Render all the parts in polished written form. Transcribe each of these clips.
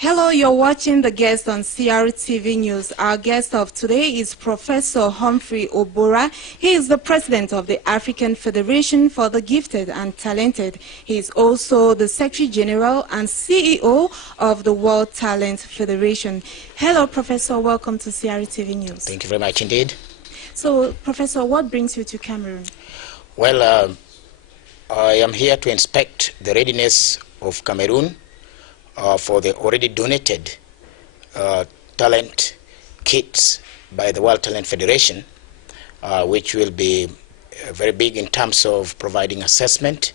Hello, you're watching the guest on CRTV News. Our guest of today is Professor Humphrey Oborah. He is the president of the African Federation for the Gifted and Talented. He is also the Secretary General and CEO of the World Talent Federation. Hello, Professor. Welcome to CRTV News. Thank you very much indeed. So, Professor, what brings you to Cameroon? Well, I am here to inspect the readiness of Cameroon for the already donated talent kits by the World Talent Federation, which will be very big in terms of providing assessment,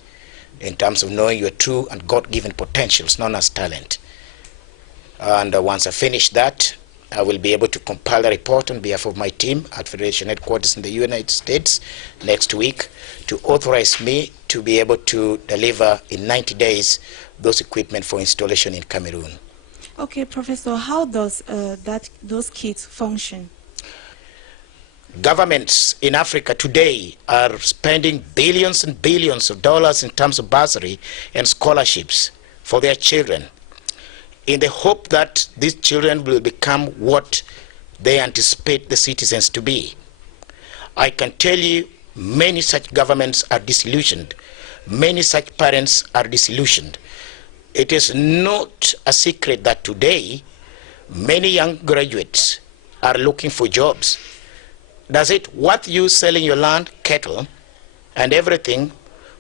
in terms of knowing your true and God-given potentials, known as talent. And once I finish that, I will be able to compile a report on behalf of my team at Federation headquarters in the United States next week to authorize me to be able to deliver in 90 days those equipment for installation in Cameroon. Okay, Professor, how does those kits function? Governments in Africa today are spending billions and billions of dollars in terms of bursary and scholarships for their children, in the hope that these children will become what they anticipate the citizens to be. I can tell you many such governments are disillusioned. Many such parents are disillusioned. It is not a secret that today many young graduates are looking for jobs. Does it worth you selling your land, cattle, and everything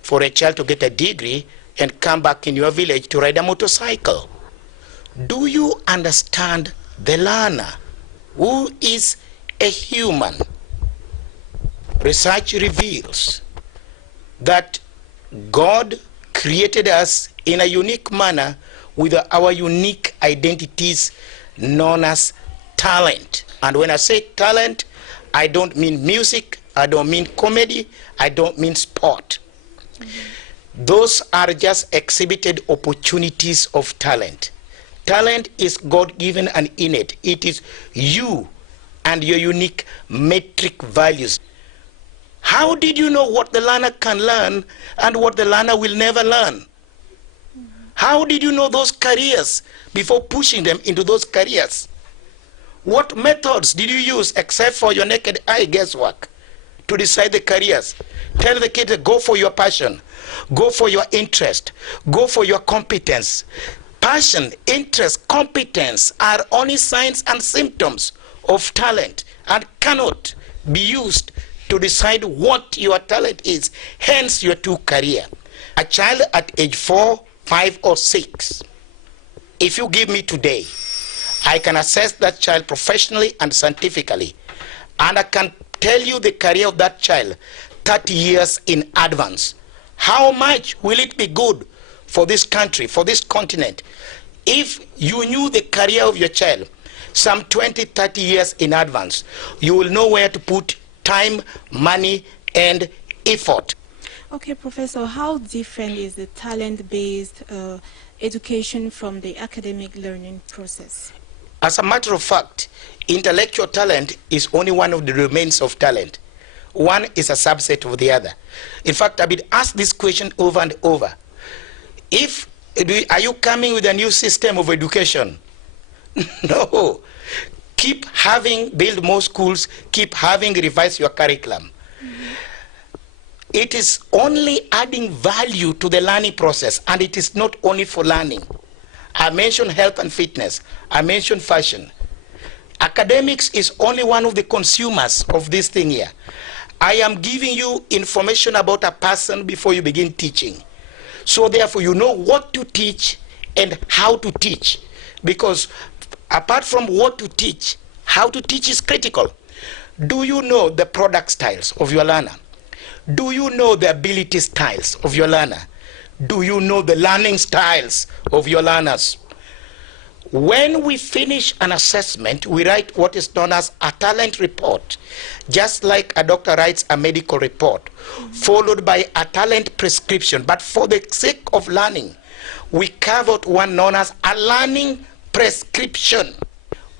for a child to get a degree and come back in your village to ride a motorcycle? Do you understand the learner who is a human? Research reveals that God created us in a unique manner with our unique identities known as talent. And when I say talent, I don't mean music, I don't mean comedy, I don't mean sport. Those are just exhibited opportunities of talent. Talent is God-given and innate. It is you and your unique metric values. How did you know what the learner can learn and what the learner will never learn? How did you know those careers before pushing them into those careers? What methods did you use except for your naked eye guesswork to decide the careers? Tell the kid to go for your passion, go for your interest, go for your competence. Passion, interest, competence are only signs and symptoms of talent and cannot be used to decide what your talent is, hence your true career. A child at age 4, 5, or 6, if you give me today, I can assess that child professionally and scientifically, and I can tell you the career of that child 30 years in advance. How much will it be good for this country, for this continent, if you knew the career of your child some 20, 30 years in advance? You will know where to put time, money, and effort. Okay, Professor, how different is the talent-based education from the academic learning process? As a matter of fact, intellectual talent is only one of the remains of talent. One is a subset of the other. In fact, I've been asked this question over and over. Are you coming with a new system of education? No. Keep build more schools, keep revise your curriculum. It is only adding value to the learning process, and it is not only for learning. I mentioned health and fitness. I mentioned fashion. Academics is only one of the consumers of this thing here. I am giving you information about a person before you begin teaching. So therefore you know what to teach and how to teach. Because apart from what to teach, how to teach is critical. Do you know the product styles of your learner? Do you know the ability styles of your learner? Do you know the learning styles of your learners? When we finish an assessment, we write what is known as a talent report, just like a doctor writes a medical report, followed by a talent prescription. But for the sake of learning, we carve out one known as a learning prescription.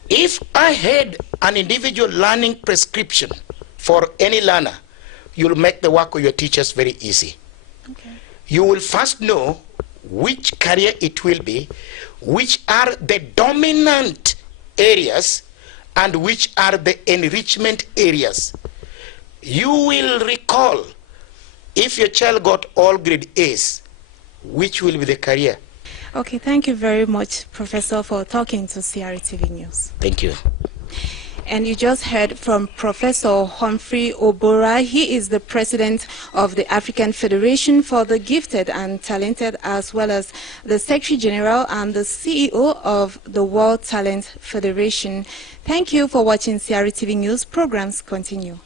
If I had an individual learning prescription for any learner, you'll make the work of your teachers very easy. Okay. You will first know which career it will be, which are the dominant areas, and which are the enrichment areas. You will recall, if your child got all grade A's, which will be the career? Okay, thank you very much, Professor, for talking to CRTV News. Thank you. And you just heard from Professor Humphrey Oborah. He is the president of the African Federation for the Gifted and Talented, as well as the Secretary General and the CEO of the World Talent Federation. Thank you for watching CRTV News. Programs continue.